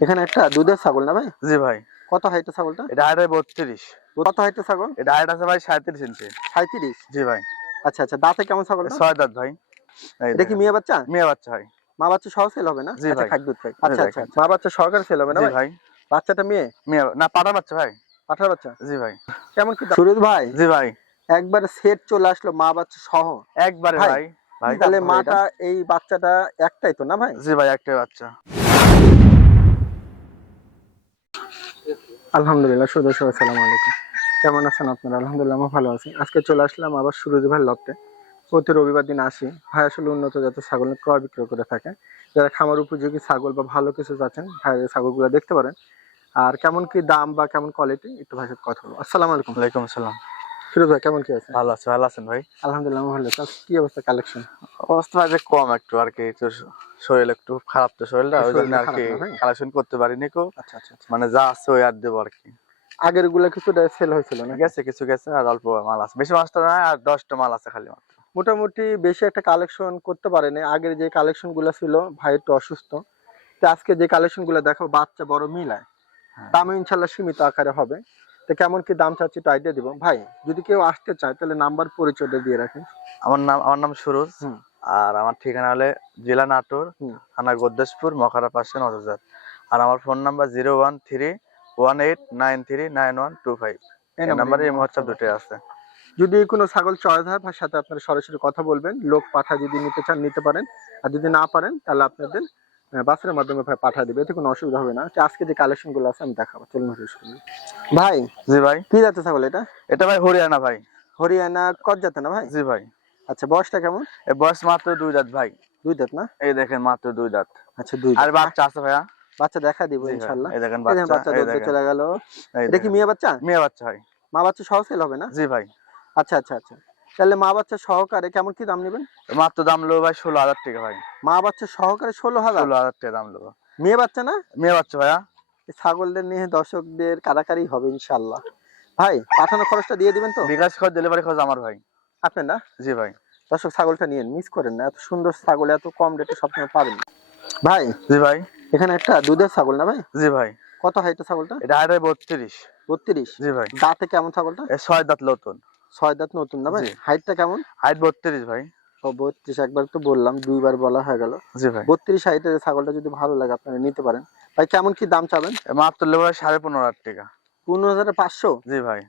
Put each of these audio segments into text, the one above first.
এখানে একটা দুধের ছাগল না ভাই? জি ভাই। কত হাইটের ছাগলটা? এটা হাইট হয় বত্রিশ। কত হাইটের ছাগল? এটা হাইট আছে ভাই সাঁত্রিশ ইঞ্চি। সাঁত্রিশ জি ভাই। আচ্ছা আচ্ছা দাঁতে কেমন ছাগল ছয় দাঁত ভাই। এটা কি মেয়ে বাচ্চা? মেয়ে বাচ্চা ভাই মা বাচ্চা সহ সেল হবে না? জি আচ্ছা, ভাই। খাক দুধ খাই। আচ্ছা আচ্ছা মা বাচ্চা সহকারে সেল হবে না ভাই? ভাই। বাচ্চাটা মেয়ে? মেয়ে না পাটা বাচ্চা ভাই। পাঠার বাচ্চা? জি ভাই। কেমন কি সুরজ ভাই। জি ভাই। একবার সেট চলে আসলো মা বাচ্চা সহ। একবারে ভাই, ভাই। ভাই তাহলে মাটা এই বাচ্চাটা একটাই তো না ভাই? জি ভাই একটাই বাচ্চা। আলহামদুলিল্লাহ সুদর্শক আসসালামু আলাইকুম। কেমন আছেন আপনারা? আলহামদুলিল্লাহ আমার ভালো আছি। আজকে চলে আসলাম আবার সুরজ ভাই লকতে প্রতি রবিবার দিন আসি। ভাই আসলে উন্নত জাতের ছাগল ক্রয় বিক্রয় করে থাকে যারা খামার উপযোগী ছাগল বা ভালো কিছু চাচ্ছেন, ভাই এই ছাগলগুলো দেখতে পারেন। আর কেমন কি দাম বা কেমন কোয়ালিটি একটু ভাইয়ের কথা বলব। আসসালামু আলাইকুম। ওয়ালাইকুম আসসালাম। সুরজ ভাই কেমন কি আছে? ভালো আছে ভালো আছেন ভাই? আলহামদুলিল্লাহ ভালো। আছি কি অবস্থা কালেকশন অবস্থা যে কম একটু আর কি একটু শরীর একটু খারাপ তো শরীরটা ওই জন্য আর কি খারাপ না ভাই? কালেকশন করতে পারিনি কো। আচ্ছা আচ্ছা আচ্ছা। মানে যা আছে ওই আর দেবো আর কি। আগেরগুলা কিছুটা সেল হয়েছিল না গেছে কিছু গেছে আর অল্প মাল আছে। বেশি মাছটা না আর দশটা মাল আছে খালি মাত্র। মোটামুটি বেশি একটা কালেকশন করতে পারেনি। আগের যে কালেকশনগুলো ছিল ভাই একটু অসুস্থ। তো আজকে যে কালেকশনগুলো দেখো বাচ্চা বড় মিলায়। হ্যাঁ। দামে ইনশাল্লাহ সীমিত আকারে হবে। তো কেমন কি দাম চাচ্ছি একটু আইডিয়া দিব। ভাই যদি কেউ আসতে চায় তাহলে নাম্বার পরিচয়টা দিয়ে রাখেন। আমার নাম আমার নাম সুরজ। আর আমার ঠিকানা হলে জেলা নাটোর থানা গদ্দেশপুর মখারা পাশে নজর আর আমার phone number zero one three one eight nine three nine one two five এই নাম্বারে এই হোয়াটসঅ্যাপ দুটোই আছে। যদি কোনো ছাগল চয়েস হয় ভাইয়ের সাথে আপনারা সরাসরি কথা বলবেন। লোক পাঠা যদি নিতে চান নিতে পারেন। আর যদি না পারেন তাহলে আপনাদের বাসের মাধ্যমে ভাই পাঠা দিবে এতে কোনো অসুবিধা হবে না। তো আজকে যে কালেকশনগুলো আছে আমি দেখাবো। চলুন করি। ভাই জি ভাই। কি জাতের ছাগল এটা? এটা ভাই হরিয়ানা ভাই। হরিয়ানা কত জাতে না ভাই? জি ভাই। আচ্ছা বয়সটা কেমন? এ বয়স মাত্র দুই দাঁত ভাই। দুই দাঁত না? এই দেখেন মাত্র দুই দাঁত। আচ্ছা দুই আর বাচ্চা আছে ভাইয়া? বাচ্চা দেখা দিব ইনশাআল্লাহ। এই দেখেন বাচ্চা বাচ্চা এই দুধ চলে গেল। এই এটা কি। মেয়ে বাচ্চা? মেয়ে বাচ্চা ভাই। মা বাচ্চা সহ সেল হবে না? জি ভাই। আচ্ছা আচ্ছা আচ্ছা। তাহলে মা বাচ্চা সহকারে কেমন কি দাম নেবেন? মাত্র দাম লো ভাই ষোলো হাজার টাকা ভাই। মা বাচ্চা সহকারে ষোলো হাজার? ষোলো হাজার টাকা দাম লো মেয়ে বাচ্চা না? মেয়ে বাচ্চা ভাইয়া। ছাগলদের নিয়ে দর্শকদের কারাকারি হবে ইনশাল্লাহ ভাই পাঠানো খরচটা দিয়ে দিবেন তো? বিকাশ খরচ ডেলিভারি খরচ আমার ভাই। আপনার না? জি ভাই। দর্শক ছাগলটা নিয়ে মিস করেন না। এত সুন্দর ছাগল এত কম রেটে সবসময় পাবেন। ভাই জি ভাই। এখানে একটা দুধের ছাগল না ভাই? জি ভাই। কত হাইটের ছাগলটা? এটা হাইট বত্রিশ। বত্রিশ। জি ভাই। দাঁতে কেমন ছাগলটা? ছয় দাঁত নতুন। ছয় দাঁত নতুন না ভাই? হাইটটা কেমন? হাইট বত্রিশ ভাই। ও বত্রিশ একবার তো বললাম দুইবার বলা হয়ে গেল। জি ভাই। বত্রিশ হাইটের ছাগলটা যদি ভালো লাগে আপনারা নিতে পারেন। ভাই কেমন কি দাম চাবেন? মাত্র ভাই সাড়ে পনেরো হাজার টাকা। পনেরো হাজার পাঁচশো? জি ভাই।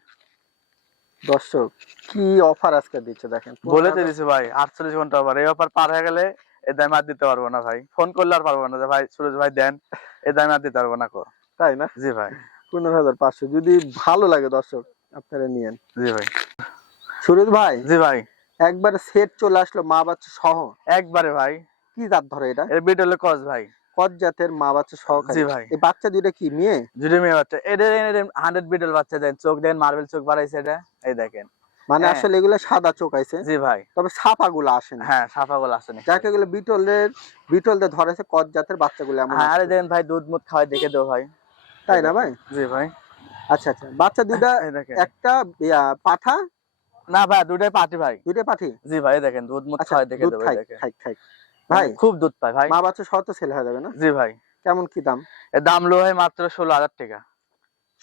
দর্শক কি অফার আজকে দিচ্ছে দেখেন। বলে তো দিছি ভাই আটচল্লিশ ঘণ্টা পর এই অফার পার হয়ে গেলে এ দাম আর দিতে পারব না ভাই। ফোন করলে আর পারব না যে ভাই সুরজ ভাই দেন এ দাম আর দিতে পারব না কো। তাই না? জি ভাই। পনেরো হাজার পাঁচশো যদি ভালো লাগে দর্শক আপনারা নিয়েন। জি ভাই। সুরজ ভাই জি ভাই। একবার সেট চলে আসলো মা বাচ্চা সহ। একবারে ভাই। কি জাত ধরে এটা? এর বিট হলো কস ভাই। কত জাতের মা বাচ্চা সহকারী জি ভাই। এই বাচ্চা দুইটা কি মেয়ে? জুড়ে মেয়ে বাচ্চা। এদের হান্ড্রেড বিটল বাচ্চা দেন। চোখ দেন মার্বেল চোখ বাড়াইছে এটা। এই দেখেন। মানে হ্যাঁ। আসলে এগুলো সাদা চোখ আছে জি ভাই। তবে ছাপা গুলো আসে না। হ্যাঁ সাফা গোল আছে নাকি যাকে এগুলো বিটলের বিটলদের ধরেছে কত জাতের বাচ্চাগুলো এমন আরে দেন ভাই দুধ মুধ খাওয়াই দেখে দেও ভাই। তাই না ভাই? জি ভাই। আচ্ছা আচ্ছা। বাচ্চা দুইটা একটা পাঠা? না ভাই দুটাই পাটি ভাই। দুইটা পাঠি? জি ভাই দেখেন দুধ মুধ আচ্ছা খাওয়াই দেখে দেও দেখেন। ভাই খুব দুধ পায় ভাই। মা বাচ্চা সহ তো ছেল হয়ে যাবে না? জি ভাই। কেমন কি দাম? এর দাম লো ভাই মাত্র ষোলো হাজার টাকা।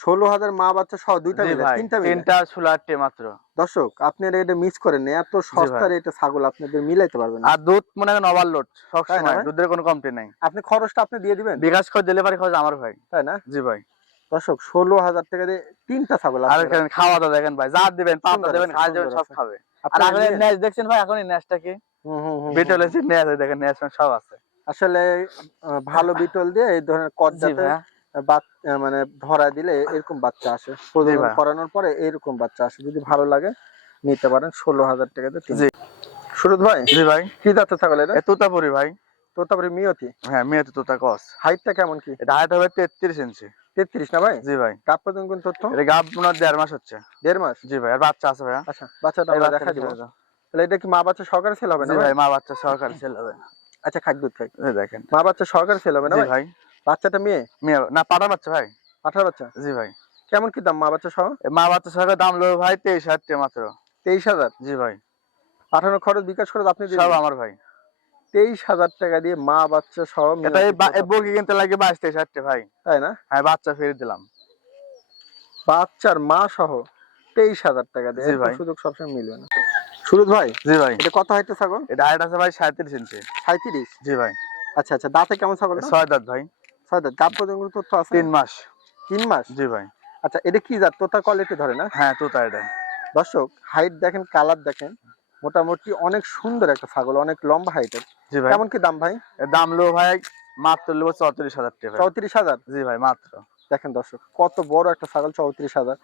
ষোলো হাজার মা বাচ্চা সহ দুইটা তিনটা তিনটা ষোলো হাজার টাকা মাত্র। দর্শক আপনারা এটা মিস করেন না এত সস্তা। রেটে ছাগল আপনাদের মিলাইতে পারবেন আর দুধ মনে করেন ওভারলোড সব তাই সময় দুধের কোনো কমতি নাই। আপনি খরচটা আপনি দিয়ে দিবেন? বিকাশ খরচ ডেলিভারি খরচ আমার ভাই। তাই না? জি ভাই। দর্শক ষোলো হাজার টাকা দিয়ে তিনটা ছাগল আর খাওয়া দাওয়া দেখেন ভাই যা দিবেন পাতা দেবেন খাওয়া দেবেন সব খাবে। আর এখন ন্যাচ দেখছেন ভাই এখন ন্যাচটা কি? হুম, হুম, হুম, বিটল আছে ন্যাচ দেখেন ন্যাচ সব আছে। আসলে ভালো বিটল দিয়ে এই ধরনের জাতের মানে ধরা দিলে এরকম বাচ্চা আসে। প্রজনন করানোর পরে এরকম বাচ্চা আসে। যদি ভালো লাগে নিতে পারেন ষোলো হাজার তিন জি। সুরত ভাই জি ভাই। কি জাতের ছাগল এটা? এ ভাই। তো তারপরে মিয়তি? হ্যাঁ মেয়ে তো তোতা কস হাইটটা কেমন কি? এটা হাইট হবে তেত্রিশ ইঞ্চি তেত্রিশ না ভাই? জি ভাই। কাপ পর্যন্ত কোন তথ্য এটা গাব আপনার দেড় মাস হচ্ছে। দেড় মাস? জি ভাই আর বাচ্চা আছে ভাইয়া। আচ্ছা বাচ্চাটা আমরা দেখা দিব। তাহলে এটা কি মা বাচ্চা সহকারে ছেলে হবে না ভাই? ভাই মা বাচ্চা সহকারে ছেলে হবে আচ্ছা খাক দুধ খাই দেখেন। মা বাচ্চা সহকারে ছেলে হবে না ভাই? ভাই। বাচ্চাটা মেয়ে? মেয়ে না পাটা বাচ্চা ভাই। আঠারো বাচ্চা? জি ভাই। কেমন কি দাম মা বাচ্চা সহ? মা বাচ্চা সহকারে দাম লো ভাই তেইশ হাজার মাত্র। তেইশ হাজার? জি ভাই। পাঠানোর খরচ বিকাশ খরচ আপনি সব আমার ভাই। তেইশ হাজার টাকা দিয়ে মা বাচ্চা সহ বগি কিনতে লাগে বাইশ তেইশ হাজার ভাই। তাই না? হ্যাঁ বাচ্চা ফিরে দিলাম। বাচ্চার মা সহ তেইশ হাজার টাকা দিয়ে ভাই। সুযোগ সবসময় মিলবে না। সুরজ ভাই জি ভাই। এটা কত হাইটে ছাগল? এটা হাইট আছে ভাই সাঁত্রিশ ইঞ্চি। সাঁত্রিশ? জি ভাই। আচ্ছা আচ্ছা দাঁতে কেমন ছাগল ছয় দাঁত ভাই। ছয় দাঁত। গাপ পর্যন্ত তথ্য আছে? তিন মাস। তিন মাস? জি ভাই। আচ্ছা এটা কি জাত? তোতা কোয়ালিটি ধরে না? হ্যাঁ তো তাই এটা। দর্শক হাইট দেখেন কালার দেখেন। মোটামুটি অনেক সুন্দর একটা ছাগল অনেক লম্বা হাইটের জি ভাই। কেমন কি দাম ভাই? দাম লো ভাই মাত্র নেব চৌত্রিশ হাজার টাকা। চৌত্রিশ হাজার? জি ভাই মাত্র। দেখেন দর্শক কত বড় একটা ছাগল চৌত্রিশ হাজার।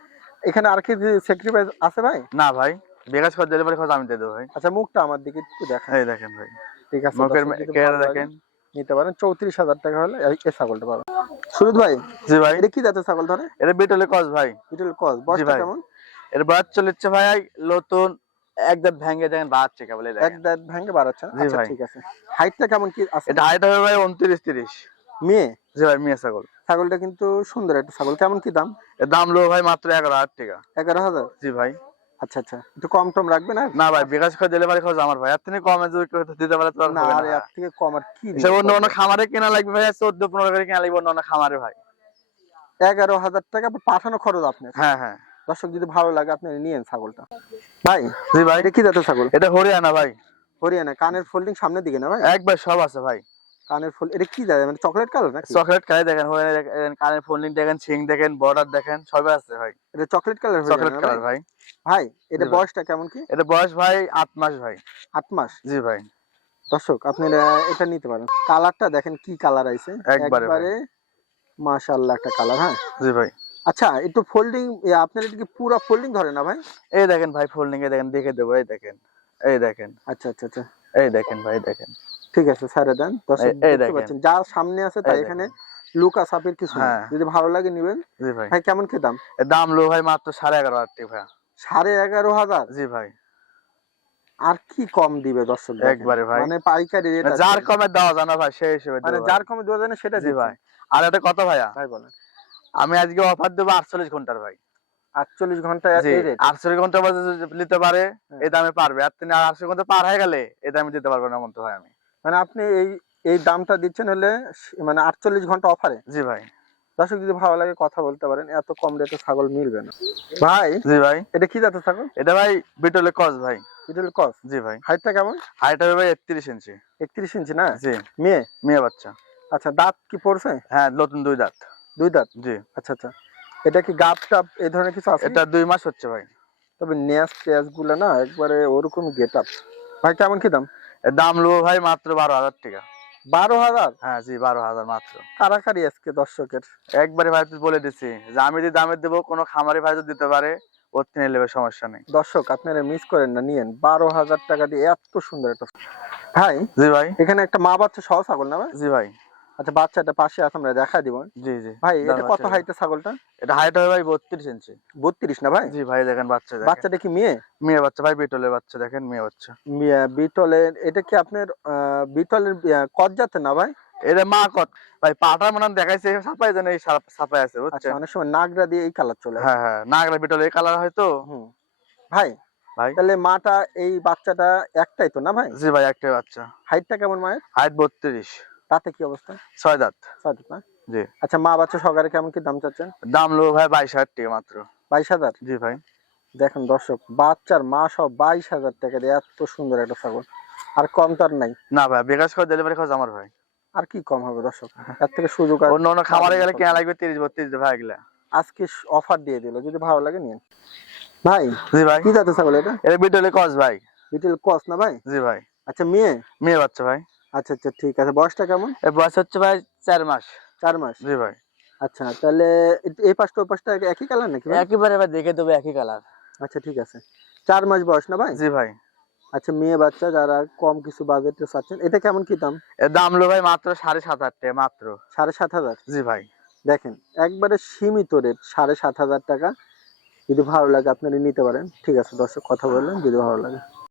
এখানে আর কি স্যাক্রিফাইস আছে ভাই? না ভাই বেগাজ খরচ ডেলিভারি খরচ আমি দিয়ে দেবো ভাই। আচ্ছা মুখটা আমার দিকে একটু দেখেন। এই দেখেন ভাই। ঠিক আছে মুখের কেয়ার দেখেন। নিতে পারেন। চৌত্রিশ হাজার টাকা হলে এই ছাগলটা পাবেন। সুরজ ভাই জি ভাই। এটা কি জাতের ছাগল ধরে? এটা বিটলে কস ভাই। লিটল কস। বয়সটা। কেমন? এর বয়স চলেছে ভাই নতুন একদম ভেঙে দেখেন বাচ্চা কেবল এক দাঁত ভেঙে বাড়াচ্ছে আচ্ছা ঠিক আছে। হাইটটা কেমন কি আছে? এটা হাইট হবে ভাই উনত্রিশ তিরিশ। মেয়ে? জি ভাই মিয়া ছাগল। ছাগলটা কিন্তু সুন্দর একটা ছাগল। কেমন কি দাম? এর দাম লো ভাই মাত্র এগারো হাজার টাকা। এগারো হাজার? জি ভাই। আচ্ছা আচ্ছা। একটু কম টম রাখবেন আর? না ভাই বিকাশ খরচ ডেলিভারি খরচ আমার ভাই। আর তিনি কমে যদি দিতে পারে তো না আর এর থেকে কম আর কি সে অন্য অন্য খামারে কেনা লাগবে ভাই চোদ্দ পনেরো করে কেনা লাগবে অন্য অন্য খামারে ভাই। এগারো হাজার টাকা পাঠানো খরচ আপনার? হ্যাঁ হ্যাঁ। দর্শক যদি ভালো লাগে আপনি নিয়েন ছাগলটা। ভাই জি ভাই এটা কি জাতের ছাগল? এটা হরিয়ানা ভাই। হরিয়ানা কানের ফোল্ডিং সামনের দিকে না ভাই? একবার সব আছে ভাই। কানের ফুল এটা কি দাদা মানে চকলেট কালার নাকি? চকলেট খাই দেখেন কানের ফোল্ডিং দেখেন সিং দেখেন বর্ডার দেখেন সবই আছে ভাই। এটা চকলেট কালার চকলেট কালার ভাই? ভাই। এটা বয়সটা কেমন কি? এটা বয়স ভাই আট মাস ভাই। আট মাস? জি ভাই। দর্শক আপনি এটা নিতে পারেন। কালারটা দেখেন কি কালার আইছে? একবারে। মাশাআল্লাহ একটা কালার হ্যাঁ? জি ভাই। আচ্ছা একটু ফোল্ডিং আপনার এটা কি পুরো ফোল্ডিং ধরে না ভাই? এই দেখেন ভাই ফোল্ডিং এ দেখেন দেখে দেবো এই দেখেন এই দেখেন। আচ্ছা আচ্ছা আচ্ছা। এই দেখেন ভাই দেখেন। ঠিক আছে স্যারে দেন এই- এই দেখেন। পাচ্ছেন। যা সামনে আছে তাই এখানে লুকা সাপের কিছু হ্যাঁ। যদি ভালো লাগে নিবেন। জি ভাই। ভাই কেমন কি দাম? দাম লো ভাই মাত্র সাড়ে এগারো হাজার টাকা ভাই সাড়ে এগারো হাজার? জি ভাই। আর কি কম দিবে দর্শক। একবারে ভাই। মানে পাইকারি রেট যার কমে দেওয়া জানা ভাই সেই হিসেবে মানে যার। কমে দেওয়া যায় না সেটা জি ভাই। আর একটা কথা ভাইয়া? ভাই বলেন। আমি আজকে অফার দেবো আটচল্লিশ ঘণ্টার ভাই। আটচল্লিশ ঘণ্টা জি এই রেট আটচল্লিশ ঘণ্টা নিতে পারে হ্যাঁ। এই দামে পারবে। আর তিনি আটশো ঘণ্টা পার হয়ে গেলে এই দামে দিতে পারবে না মতো ভাই আমি। মানে আপনি এই এই দামটা দিচ্ছেন হলে মানে আটচল্লিশ ঘণ্টা অফারে জি ভাই। দর্শক যদি ভালো লাগে কথা বলতে পারেন এত কম রেটে ছাগল মিলবে না। ভাই জি ভাই। এটা কি জাতের ছাগল? এটা ভাই বিটলে কস ভাই। লিটল কস? জি ভাই। হাইটটা কেমন? হাইট হবে ভাই একত্রিশ ইঞ্চি। একত্রিশ ইঞ্চি না? জি। মেয়ে? মেয়ে বাচ্চা। আচ্ছা দাঁত কি পড়ছে হ্যাঁ নতুন দুই দাঁত। দুই দাঁত? জি। আচ্ছা আচ্ছা। এটা কি গাপ টাপ এই ধরনের কিছু আছে? এটা দুই মাস হচ্ছে ভাই। তবে নেস পেঁয়াজগুলো না একবারে ওরকম গেট আপ ভাই কেমন কি দাম? দাম লো ভাই মাত্র বারো হাজার টাকা। বারো হাজার? হ্যাঁ জি বারো হাজার মাত্র। কারাকারি আজকে দর্শকের। একবারে ভাই বলে দিছি যে আমি যদি দামে দেবো কোনো খামারি ভাই যদি দিতে পারে ওর থেকে নেবে সমস্যা নেই। দর্শক আপনারা মিস করেন না নিয়েন। বারো হাজার টাকা দিয়ে এত সুন্দর একটা ভাই জি ভাই। এখানে একটা মা বাচ্চা সহ ছাগল না ভাই? জি ভাই। আচ্ছা বাচ্চাটা পাশে আছে আমরা দেখা দিব। জি জি। ভাই এটা কত হাইটে ছাগলটা? এটা হাইট হবে ভাই 32 ইঞ্চি। 32 না ভাই? জি ভাই দেখেন বাচ্চা দেখেন। বাচ্চাটা কি মেয়ে? মেয়ে বাচ্চা ভাই বিটলের বাচ্চা দেখেন মেয়ে বাচ্চা। মিয়া বিটলের এটা কি আপনার বিটলের কত জাতে না ভাই? এটা মা কত? ভাই পাটা মনে দেখাইছে সাপাই জানে এই সাপাই আছে বুঝছেন? আচ্ছা, অনেক সময় নাগরা দিয়ে এই কালার চলে হ্যাঁ হ্যাঁ নাগরা বিটল এই কালার হয়তো ভাই ভাই? তাহলে মাটা এই বাচ্চাটা একটাই তো না ভাই? জি ভাই একটাই বাচ্চা। হাইটটা কেমন মায়ের? হাইট 32 তাতে কি অবস্থা? ছয় দাঁত। ছয় দাঁত না? জি। আচ্ছা মা বাচ্চা সহকারে কেমন কি দাম চাচ্ছেন? দাম লো ভাই বাইশ হাজার টাকা মাত্র। বাইশ হাজার? জি ভাই। দেখেন দর্শক বাচ্চার মা সহ বাইশ হাজার টাকা দিয়ে এত সুন্দর একটা ছাগল। আর কম তার নাই। না ভাই বিকাশ করে ডেলিভারি খরচ আমার ভাই। আর কি কম হবে দর্শক? এর থেকে সুযোগ অন্য অন্য খামারে গেলে কেনা লাগবে তিরিশ বত্রিশ ভাই এগুলা। আজকে অফার দিয়ে দিল যদি ভালো লাগে নিন ভাই জি ভাই। কি জাতের ছাগল এটা? এটা বিটল কস ভাই। বিটল কস না ভাই? জি ভাই। আচ্ছা মেয়ে? মেয়ে বাচ্চা ভাই। আচ্ছা আচ্ছা ঠিক আছে। বয়সটা কেমন? এর বয়স হচ্ছে ভাই চার মাস। চার মাস? জি ভাই। আচ্ছা তাহলে এই পাশটা ওই পাশটা একই কালার নাকি? একেবারে ভাই দেখে দেবো একই কালার আচ্ছা ঠিক আছে। চার মাস বয়স না ভাই? জি ভাই। আচ্ছা মেয়ে বাচ্চা যারা কম কিছু বাজেটে চাচ্ছেন এটা কেমন কি দাম? এর দাম লো ভাই মাত্র সাড়ে সাত হাজার টাকা মাত্র। সাড়ে সাত হাজার? জি ভাই। দেখেন একবারে সীমিত রেট সাড়ে সাত হাজার টাকা। যদি ভালো লাগে আপনারা নিতে পারেন। ঠিক আছে দর্শক কথা বললেন যদি ভালো লাগে।